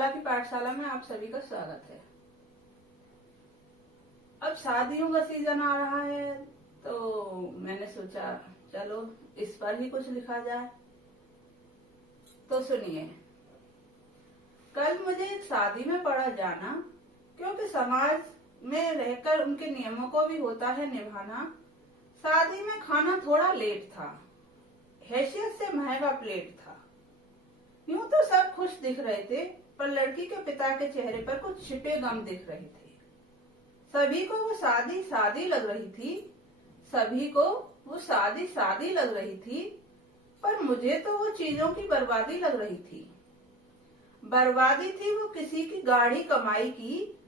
बाला की पाठशाला में आप सभी का स्वागत है। अब शादियों का सीजन आ रहा है तो मैंने सोचा चलो इस पर ही कुछ लिखा जाए। तो सुनिए, कल मुझे एक शादी में पड़ा जाना, क्योंकि समाज में रहकर उनके नियमों को भी होता है निभाना। शादी में खाना थोड़ा लेट था, हैसियत से महंगा प्लेट था। यूं तो सब खुश दिख रहे थे, पर लड़की के पिता के चेहरे पर कुछ छिपे गम दिख रहे थे। सभी को वो शादी शादी लग रही थी, सभी को वो शादी शादी लग रही थी, पर मुझे तो वो चीजों की बर्बादी लग रही थी। बर्बादी थी वो किसी की गाढ़ी कमाई की,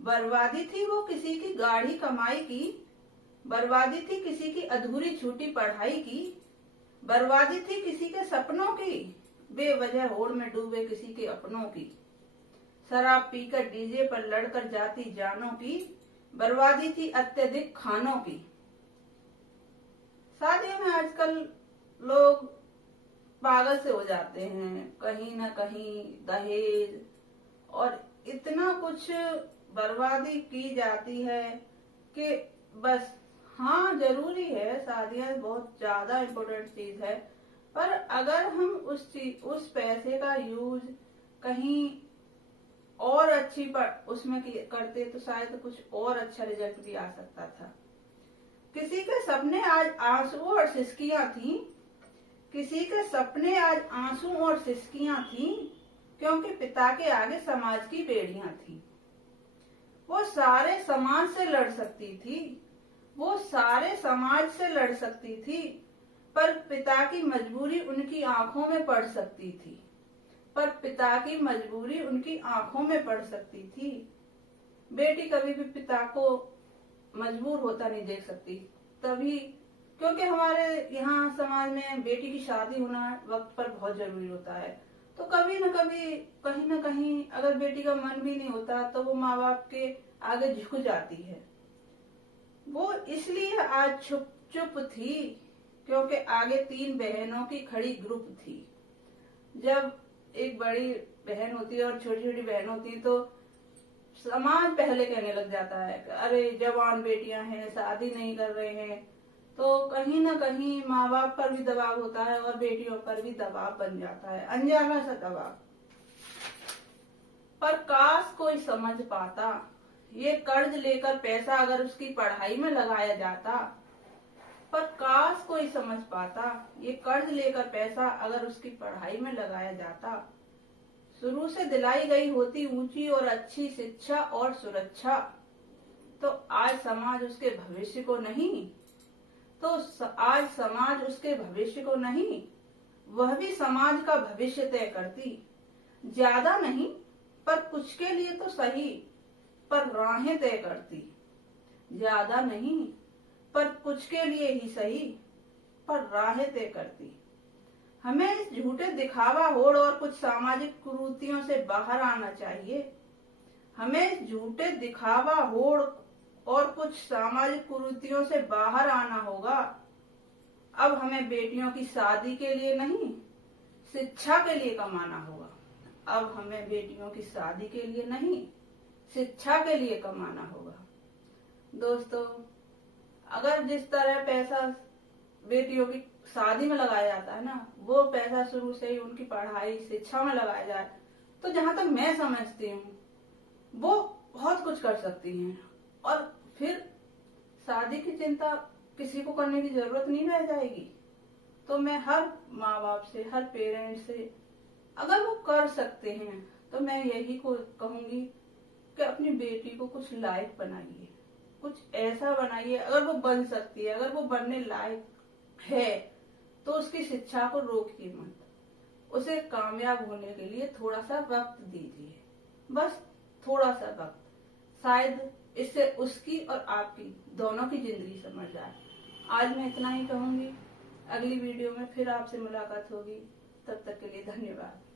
बर्बादी थी वो किसी की गाढ़ी कमाई की, बर्बादी थी किसी की अधूरी छूटी पढ़ाई की, बर्बादी थी किसी के सपनों की, बेवजह होड़ में डूबे किसी के अपनों की। शराब पीकर डीजे पर लड़कर जाती जानों की, बर्बादी थी अत्यधिक खानों की। शादियों में आजकल लोग पागल से हो जाते हैं, कहीं न कहीं दहेज और इतना कुछ बर्बादी की जाती है कि बस। हाँ, जरूरी है, शादियां बहुत ज्यादा इम्पोर्टेंट चीज है, पर अगर हम उस पैसे का यूज कहीं और अच्छी उसमें करते तो शायद कुछ और अच्छा रिजल्ट भी आ सकता था। किसी के सपने आज आंसू और सिसकियां थी, किसी के सपने आज आंसू और सिसकियां थी, क्योंकि पिता के आगे समाज की बेड़ियां थी। वो सारे समाज से लड़ सकती थी, वो सारे समाज से लड़ सकती थी, पर पिता की मजबूरी उनकी आंखों में पड़ सकती थी, पर पिता की मजबूरी उनकी आंखों में पड़ सकती थी। बेटी कभी भी पिता को मजबूर होता नहीं देख सकती, तभी क्योंकि हमारे यहाँ समाज में बेटी की शादी होना वक्त पर बहुत जरूरी होता है। तो कभी न कभी कहीं न कहीं अगर बेटी का मन भी नहीं होता तो वो माँ बाप के आगे झुक जाती है। वो इसलिए आज चुप चुप थी, क्योंकि आगे 3 बहनों की खड़ी ग्रुप थी। जब एक बड़ी बहन होती है और छोटी छोटी बहन होती है तो समाज पहले कहने लग जाता है अरे जवान बेटियां हैं, शादी नहीं कर रहे हैं। तो कहीं ना कहीं माँ बाप पर भी दबाव होता है और बेटियों पर भी दबाव बन जाता है, अनजाना सा दबाव। पर काश कोई समझ पाता, ये कर्ज लेकर पैसा अगर उसकी पढ़ाई में लगाया जाता। पर काश कोई समझ पाता, ये कर्ज लेकर पैसा अगर उसकी पढ़ाई में लगाया जाता। शुरू से दिलाई गई होती ऊंची और अच्छी शिक्षा और सुरक्षा, तो आज समाज उसके भविष्य को नहीं, तो आज समाज उसके भविष्य को नहीं, वह भी समाज का भविष्य तय करती। ज्यादा नहीं, पर कुछ के लिए तो सही, पर राहें तय करती। ज्यादा नहीं, पर कुछ के लिए ही सही, पर राहें तय करती। हमें इस झूठे दिखावा होड़ और कुछ सामाजिक कुरीतियों से बाहर आना चाहिए। हमें इस झूठे दिखावा होड़ और कुछ सामाजिक कुरीतियों से बाहर आना होगा। अब हमें बेटियों की शादी के लिए नहीं, शिक्षा के लिए कमाना होगा। अब हमें बेटियों की शादी के लिए नहीं, शिक्षा के लिए कमाना होगा। दोस्तों, अगर जिस तरह पैसा बेटियों की शादी में लगाया जाता है ना, वो पैसा शुरू से ही उनकी पढ़ाई शिक्षा में लगाया जाए तो जहां तक मैं समझती हूँ वो बहुत कुछ कर सकती हैं, और फिर शादी की चिंता किसी को करने की जरूरत नहीं रह जाएगी। तो मैं हर माँ बाप से, हर पेरेंट्स से, अगर वो कर सकते हैं तो मैं यही को कहूंगी कि अपनी बेटी को कुछ लायक बनाइए, कुछ ऐसा बनाइए। अगर वो बन सकती है, अगर वो बनने लायक है, तो उसकी शिक्षा को रोकिए मत, उसे कामयाब होने के लिए थोड़ा सा वक्त दीजिए, बस थोड़ा सा वक्त। शायद इससे उसकी और आपकी दोनों की जिंदगी संवर जाए। आज मैं इतना ही कहूंगी, अगली वीडियो में फिर आपसे मुलाकात होगी। तब तक के लिए धन्यवाद।